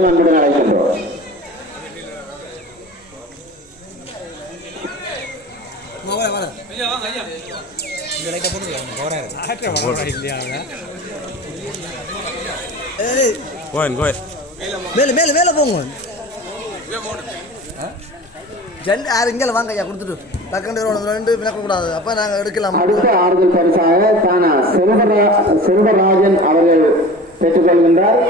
அவர்களையும் அன்புடன் அழைக்கின்றோம். மேல மேல மேல போங்க. இங்கே வாங்க ஐயா கொடுத்துட்டு ரெண்டு கூடாது. அப்ப நாங்க எடுக்கலாம். அடுத்த ஆறுதல் பரிசாக தானா செல்வராஜன் அவர்கள் பெற்றுக்கொள்கின்றார்.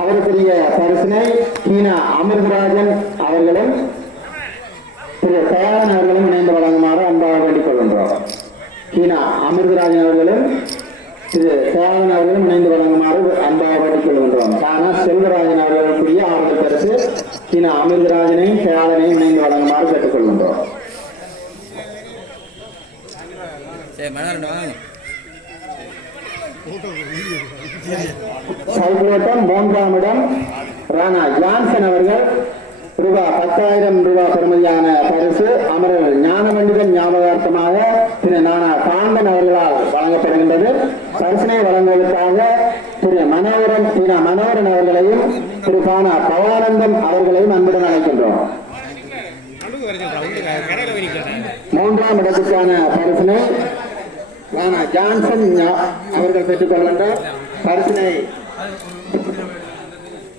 அவருக்குரிய பரிசினை கீனா அமிர்தராஜன் அவர்களும் திரு தயாளன் அவர்களும் இணைந்து வழங்குமாறு அன்பாக வேண்டிக் கொள்கின்றோம். கீனா அமிர்தராஜன் அவர்களும் திரு தயாளன் அவர்களும் இணைந்து வழங்குமாறு அன்பாக வேண்டிக் கொள்கின்றோம். தானா செல்வராஜன் அவர்களுக்குரிய ஆறுதல் பரிசு கீனா அமிர்தராஜனையும் தயாளனையும் இணைந்து வழங்குமாறு கேட்டுக்கொள்கின்றோம். சைக்கிளோட்டம் 3ஆம் இடம் ராணா ஜான்சன் அவர்கள் ரூபாய் 10,000 பெறுமதியான பரிசு அமரர் ஞானமண்டிதன் ஞாபகார்த்தமாக திரு நானா காந்தன் அவர்களால் வழங்கப்படுகின்றது. பரிசினை வழங்குவதற்காக திரு மனோகரன் அவர்களையும் திரு பானா பவானந்தம் அவர்களையும் அன்புடன் அழைக்கின்றோம். 3ஆம் இடத்துக்கான பரிசினை ராணா ஜான்சன் அவர்கள் பெற்றுக்கொள்கின்றார். பரிசினை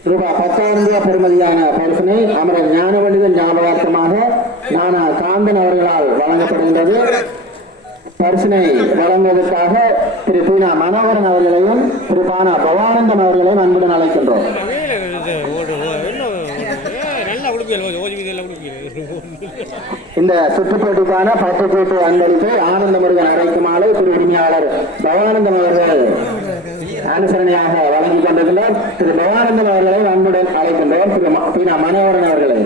ரூபாய் 10,000 பெறுமதியான பரிசினை அமரர் ஞானவண்டிதன் ஞாபகார்த்தமாக நானா காந்தன் அவர்களால் வழங்கப்படுகின்றது. பரிசினை வழங்குவதற்காக திரு பீனா மனோகரன் அவர்களையும் திரு பானா பவானந்தம் அவர்களையும் அன்புடன் அழைக்கின்றோம். இந்த சுற்றுப்போட்டிக்கான பட்டுக்கோட்டு அன்பளிப்பை ஆனந்த முருகன் அழைக்குமாறு திரு உரிமையாளர் பவானந்தம் அவர்கள் அனுசரணையாக வழங்கிக் கொண்டிருக்கிறார். திரு பவானந்தம் அவர்களை அன்புடன் அழைக்கின்றோம். திரு பீனா மனோகரன் அவர்களை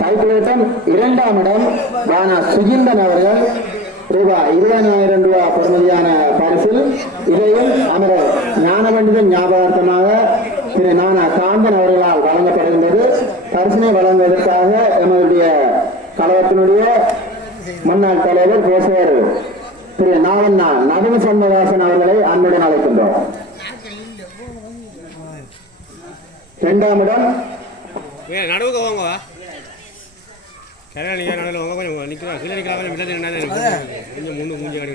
சைக்கிளோட்டம் 2ஆம் இடம் ராணா சுகிந்தன் அவர்கள் ரூபாய் 20,000 பெறுமதியான பரிசில் இதையும் அமரர் ஞானவண்டிதன் ஞாபகார்த்தமாக திரு நானா காந்தன் அவர்களால் வழங்கப்படுகின்றது. பரிசினை வழங்குவதற்காக எங்களுடைய கழகத்தினுடைய முன்னாள் தலைவர் பேசுவர் திரு நாவண்ணா நவீன சண்முகவாசன் அவர்களை அன்புடன் அழைக்கின்றோம். 2ஆம் இடம் நடுவுக்கு வாங்க கரையாளியா நடுவில் வாங்க கொஞ்சம் நிற்கிறோம். கீழே நிற்கலாம் கொஞ்சம் முன்னு மூஞ்சி காட்டி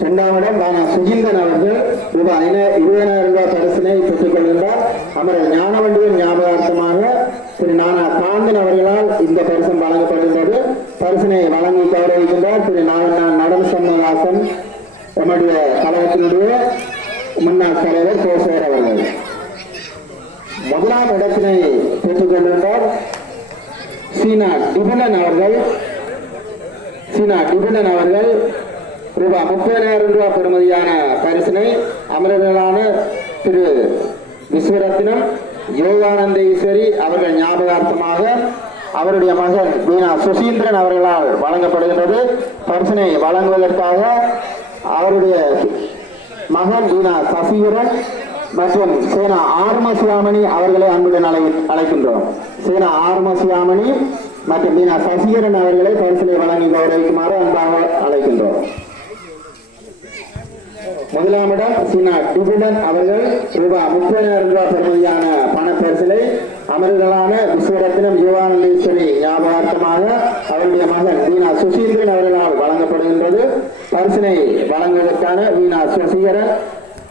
2ஆம் இடம் ராணா சுகிந்தன் அவர்கள் ரூபாய் 20,000 பரிசினை பெற்றுக் கொள்கின்றார். அமரர் ஞானவண்டியின் ஞாபகார்த்தமாக திரு நானா காந்தன் அவர்களால் இந்த பரிசம் வழங்கப்படுகின்றது. பரிசினை வழங்கி கௌரவிக்கின்றார் திரு நடன சண்முகவாசன் நம்முடைய கழகத்தினுடைய முன்னாள் தலைவர் கோசேர் அவர்கள். 1ஆம் இடத்தினை பெற்றுக் கொள்கின்றார் சீனா டிபுலன் அவர்கள் ரூபாய் 30,000 பெறுமதியான பரிசினை அமரர்களான திரு விஸ்வரத்னம் யோகானந்த ஈஸ்வரி அவர்கள் ஞாபகார்த்தமாக அவருடைய மகன் வீணா சுசீந்திரன் அவர்களால் வழங்கப்படுகின்றது. பரிசினை வழங்குவதற்காக அவருடைய மகன் வீணா சசிகரன் மற்றும் சேனா ஆர்மசியாமணி அவர்களை அன்புடன் அழைக்கின்றோம். சேனா ஆர்மசியாமணி மற்றும் வீணா சசிகரன் அவர்களை பரிசினை வழங்கி கௌரவிக்குமாறு அன்பாக அழைக்கின்றோம். 1ஆம் இடம் சீனா டிபுடன் அவர்கள் ரூபாய் 30,000 பெறுமதியான பணப்பரிசிலை அமர்களான விஸ்வரத்னம் யுவானந்தேஸ்வரி ஞாபகார்த்தமாக அவருடைய மகன் வீணா சுசீந்திரன் அவர்களால் வழங்கப்படுகின்றது. பரிசினை வழங்குவதற்கான வீணா சசிகரன்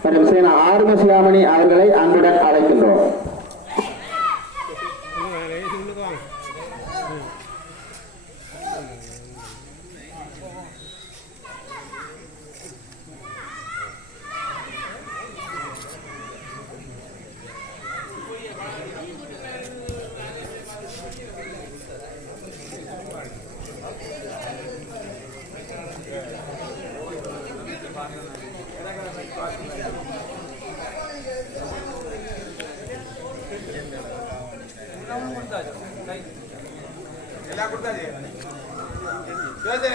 மற்றும் சேனா ஆர்மசியாமணி அவர்களை அன்புடன் அழைக்கின்றோம்.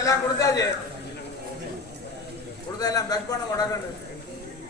எல்லாம் கொடுத்தாச்சு கொடுத்தா எல்லாம் பேக் பண்ண மாட்டாங்க